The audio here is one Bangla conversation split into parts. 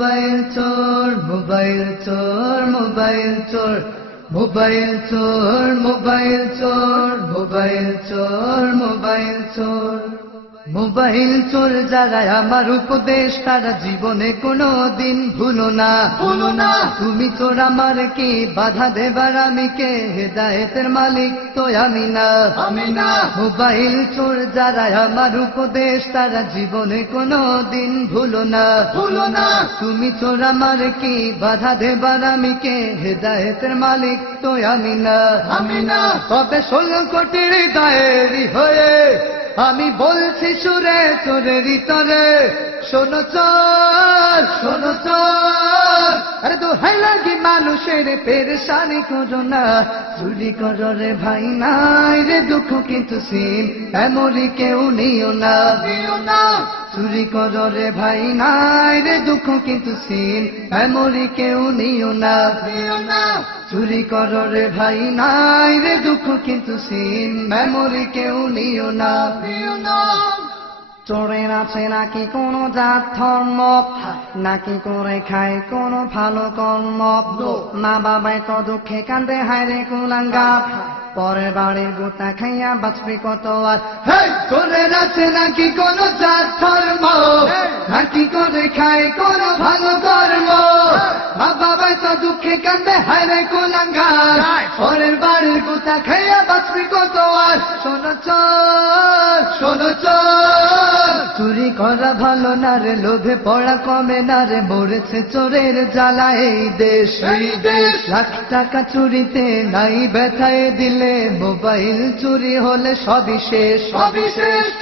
মোবাইল চোর মোবাইল চোর মোবাইল চোর মোবাইল চোর মোবাইল চোর মোবাইল চোর মোবাইল চোর মোবাইল চোর যারা আমার উপদেশ তারা জীবনে কোনো দিন ভুলো না তুমি চোর আমার কি বাধা দেবার আমি কে হেদায়েতের মালিক তো আমি না মোবাইল চোর যারা আমার উপদেশ তারা জীবনে কোনো দিন ভুলো না তুমি চোর আমার কি বাধা দেবার আমি কে হেদায়েতের মালিক তো আমি না তবে 16 কোটির দায়েরি হয়ে আমি বলছি সুরে চোরের তরে শোনো চোর আরে দোহাই লাগি মানুষের পেরেশানি করো না চুরি করো রে ভাই নাই রে দুঃখ কিন্তু সিম এমরি কেউ নিও না চুরি করো রে ভাই নাই রে দুঃখ কিন্তু সিম এমরি কেউ নিও না চুরি করো রে ভাই নাই রে দুঃখ কিন্তু সিম মেমোরি কেউ নিও না চোরের আছে নাকি কোনো জাত ধর্ম নাকি করে খায় কোনো ভালো কর্ম মা বাবায় তো দুঃখে কান্দে হায় রে কুলাঙ্গার পরের বাড়ির গোটা খাইয়া বাঁচবি কত আর চোরের আছে নাকি কোনো জাত ধর্ম নাকি করে খায় কোনো ভালো কর্ম মা বাবায় তো দুঃখে কান্দে হায় রে কুলাঙ্গার পরের বাড়ির গোটা খাইয়া বাঁচবি কত আর শোনো চোর চুরি করা ভালো না রে লোভে পড়া কমে না রে মরেছে চোরের জ্বালা এই দেশ লাখ টাকা চুরিতে নাই ব্যথায় দিলে মোবাইল চুরি হলে সবই শেষ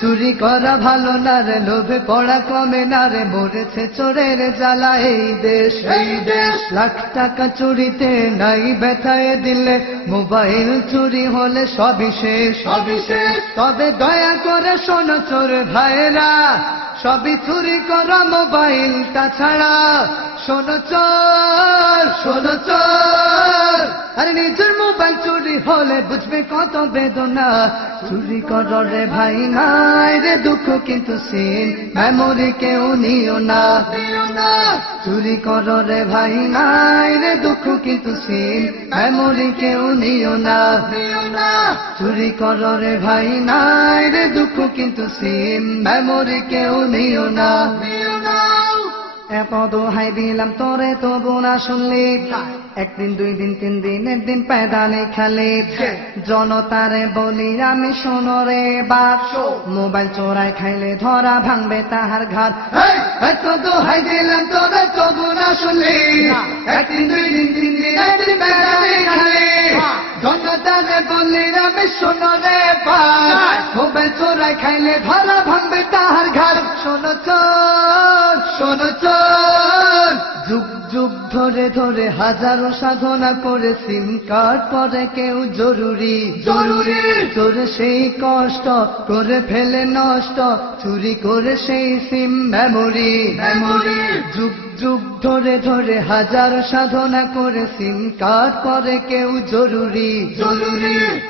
চুরি করা ভালো না রে লোভে পড়া কমে না রে মরেছে চোরের জ্বালা এই দেশ লাখ টাকা চুরিতে নাই ব্যথায় দিলে মোবাইল চুরি হলে সবই শেষ তবে দয়া করে শোনো চোর ভাইরা সবই চুরি করা মোবাইলটা ছাড়া শোনো চোর আরে নিজের মোবাইল চুরি হলে বুঝবে কত বেদনা চুরি করো রে ভাই নাই রে দুঃখ কিন্তু সিম মেমোরি কেউ নিও না চুরি করো রে ভাই নাই রে দুঃখ কিন্তু সিম মেমোরি কেউ নিও না চুরি করো রে ভাই নাই রে দুঃখ কিন্তু সিম মেমোরি কেউ নিও না এত দোহাই দিলাম তোরে তবু না শুনলি একদিন 2 দিন 3 দিনের দিন পেদানে খেলে জনতারে বলি আমি শোনো রে বাপ মোবাইল চোরাই খাইলে ধরা ভাঙবে তাহার ঘাট এত দোহাই দিলাম তোরে তবু না শুনলি একদিন 2 দিন 3 দিনের দিন পেদানে খেলে জনতারে বলি আমি শোনো রে বাপ মোবাইল চোরাই খাইলে ধরা ভাঙবে তাহার ঘাট শোনো চোর যুগ ধরে ধরে হাজারো সাধনা করে সিম কার্ড করে কেউ জরুরি চোর সেই কষ্ট করে ফেলে নষ্ট চুরি করে সেই সিম মেমোরি যুগ ধরে ধরে হাজারো সাধনা করে সিম কার্ড করে কেউ জরুরি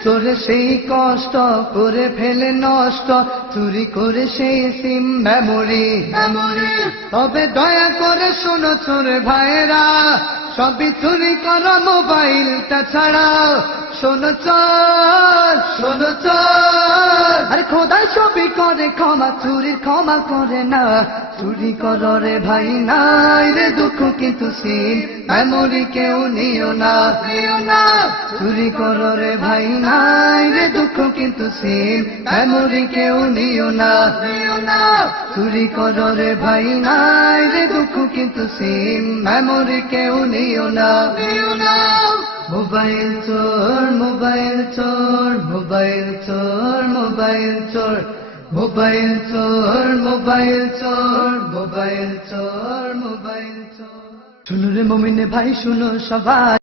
চোর সেই কষ্ট করে ফেলে নষ্ট চুরি করে সেই সিম মেমোরি তবে দয়া করে শোনো চোর ভাইরা সবই চুরি করা মোবাইলটা ছাড়া শোনো চোর আরে খোদা সবই করে ক্ষমা চুরির ক্ষমা করে না চুরি করো রে ভাই নাই রে দুঃখ কিন্তু সিম মেমোরি কেউ নিও না চুরি করো রে ভাই নাই রে দুঃখ কিন্তু সিম মেমোরি কেউ নিও না চুরি করো রে ভাই নাই রে দুঃখ কিন্তু সিম মেমোরি কেউ নিও না মোবাইল চোর মোবাইল চোর মোবাইল চোর মোবাইল চোর মোবাইল চোর মোবাইল চোর মোবাইল চোর মোবাইল চোর শুনো রে মুমিনে ভাই শুনো সবাই